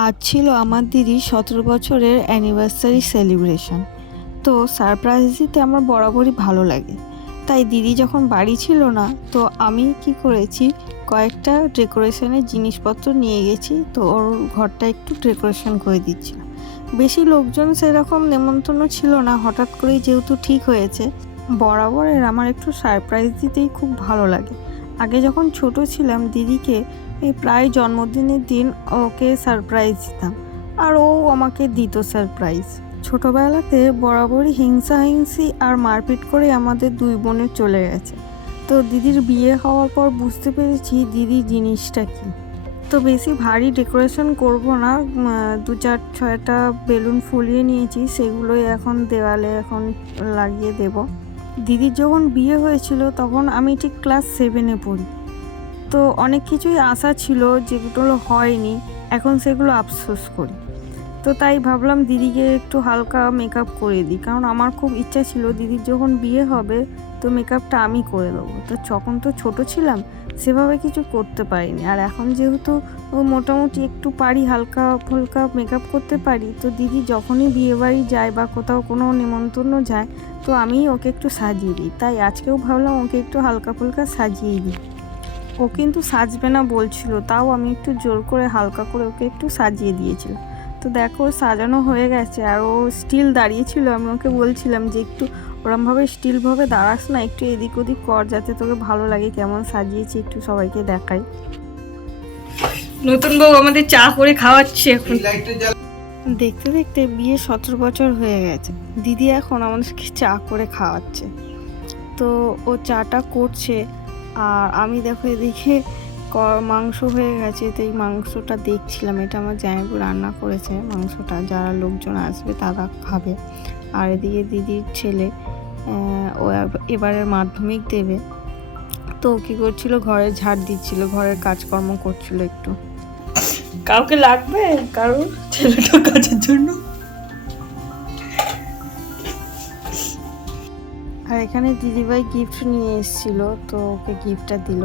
আজ ছিল আমার দিদির সতেরো বছরের অ্যানিভার্সারি সেলিব্রেশন তো সারপ্রাইজ দিতে আমার বরাবরই ভালো লাগে। তাই দিদি যখন বাড়ি ছিল না, তো আমি কি করেছি, কয়েকটা ডেকোরেশনের জিনিসপত্র নিয়ে গেছি, তো ওর ঘরটা একটু ডেকোরেশন করে দিচ্ছিলাম বেশি লোকজন সেরকম নেমন্তন্ন ছিল না, হঠাৎ করেই যেহেতু ঠিক হয়েছে, বরাবরের আমার একটু সারপ্রাইজ দিতেই খুব ভালো লাগে। আগে যখন ছোট ছিলাম, দিদিকে এই প্রায় জন্মদিনের দিন ওকে সারপ্রাইজ দিতাম আর ও আমাকে দিত সারপ্রাইজ ছোটবেলাতে বরাবরই হিংসা হিংসি আর মারপিট করে আমাদের দুই বোনের চলে গেছে। তো দিদির বিয়ে হওয়ার পর বুঝতে পেরেছি দিদি জিনিসটা কি। তো বেশি ভারী ডেকোরেশন করব না দু চার, ছয়টা বেলুন ফুলিয়ে নিয়েছি, সেগুলোই এখন দেওয়ালে এখন লাগিয়ে দেব। দিদির যখন বিয়ে হয়েছিল তখন আমি ঠিক ক্লাস সেভেনে পড়ি। তো অনেক কিছুই আশা ছিল যেগুলো হয়নি। এখন সেগুলো আফসোস করি। তো তাই ভাবলাম দিদিকে একটু হালকা মেকআপ করে দিই। কারণ আমার খুব ইচ্ছা ছিল দিদির যখন বিয়ে হবে তো মেকআপটা আমি করে দেবো। তো যখন তো ছোট ছিলাম সেভাবে কিছু করতে পারিনি। আর এখন যেহেতু মোটামুটি একটু পারি হালকা ফুলকা মেকআপ করতে পারি, তো দিদি যখনই বিয়ে বাড়ি যায় বা কোথাও কোনো নিমন্ত্রণ যায়, তো আমি ওকে একটু সাজিয়ে দিই। তাই আজকেও ভাবলাম ওকে একটু হালকা ফুলকা সাজিয়ে দিই। ও কিন্তু সাজবে না বলছিল তাও আমি একটু জোর করে হালকা করে ওকে একটু সাজিয়ে দিয়েছিলাম তো দেখো সাজানো হয়ে গেছে আর ও স্টিল দাঁড়িয়েছিল আমি ওকে বলছিলাম যে একটু ওরমভাবে স্টিলভাবে দাঁড়াস না একটু এদিক ওদিক কর যাতে তোকে ভালো লাগে কেমন সাজিয়েছি একটু সবাইকে দেখাই। নতুন বউ আমাদের চা করে খাওয়াচ্ছে এখন। দেখতে দেখতে বিয়ে সতেরো বছর হয়ে গেছে। দিদি এখন আমাদেরকে চা করে খাওয়াচ্ছে। তো ও চাটা করছে আর আমি দেখো এদিকে মাংস হয়ে গেছে, তো এই মাংসটা দেখছিলাম। এটা আমার জামাইবু রান্না করেছে মাংসটা। যারা লোকজন আসবে তারা খাবে। আর এদিকে দিদির ছেলে ও এব- এবারের মাধ্যমিক দেবে। তো কী করছিল? ঘরে ঝাড় দিচ্ছিল, ঘরের কাজকর্ম করছিল একটু। কাউকে লাগবে? কারোর? ছেলেটা কাজের জন্য? আর এখানে দিদিভাই গিফট নিয়ে এসেছিল, তো ওকে গিফটটা দিল।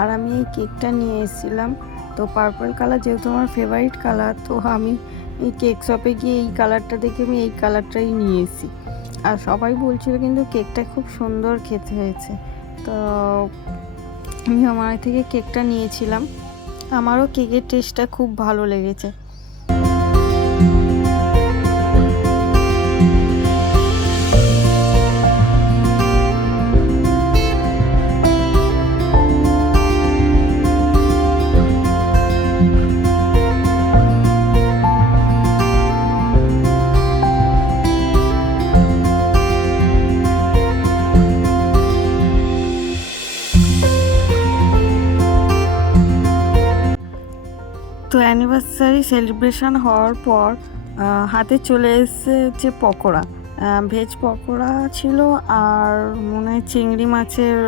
আর আমি এই কেকটা নিয়ে এসেছিলাম। তো পার্পল কালার যেহেতু আমার ফেভারিট কালার তো আমি এই কেক শপে গিয়ে এই কালারটা দেখে আমি এই কালারটাই নিয়ে এসেছি। আর সবাই বলছিল কিন্তু কেকটা খুব সুন্দর খেতে হয়েছে। তো আমি আমার থেকে কেকটা নিয়েছিলাম। আমারও কেকের টেস্টটা খুব ভালো লেগেছে। তো অ্যানিভার্সারি সেলিব্রেশন হওয়ার পর হাতে চলে এসেছে যে পকোড়া। ভেজ পকোড়া ছিল আর মনে হয় চিংড়ি মাছের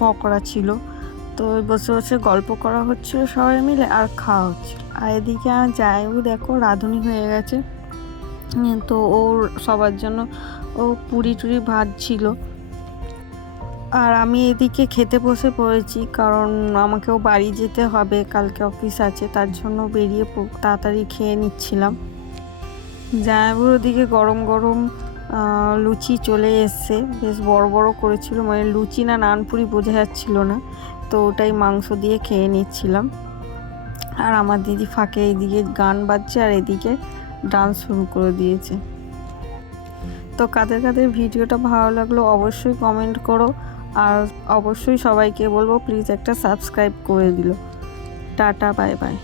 পকোড়া ছিল। তো বসে বসে গল্প করা হচ্ছিল, সবাই মিলে আর খাওয়া হচ্ছিল। আর এদিকে আমার জায়গু দেখো, রাঁধুনি হয়ে গেছে। তো ওর, সবার জন্য ও পুরি টুরি ভাজছিল আর আমি এদিকে খেতে বসে পড়েছি, কারণ আমাকেও বাড়ি যেতে হবে, কালকে অফিস আছে, তার জন্য বেরিয়ে তাড়াতাড়ি খেয়ে নিচ্ছিলাম। জামাইবুর ওদিকে গরম গরম লুচি চলে এসছে, বেশ বড় বড় করেছিল মানে লুচি না নানপুরি বোঝা যাচ্ছিল না, তো ওটাই মাংস দিয়ে খেয়ে নিচ্ছিলাম। আর আমার দিদি ফাঁকে এদিকে গান বাজছে আর এদিকে ডান্স শুরু করে দিয়েছে। তো কাদের কাদের ভিডিওটা ভালো লাগল অবশ্যই কমেন্ট করো। আর অবশ্যই সবাইকে বলব প্লিজ একটা সাবস্ক্রাইব করে দিল। Tata bye bye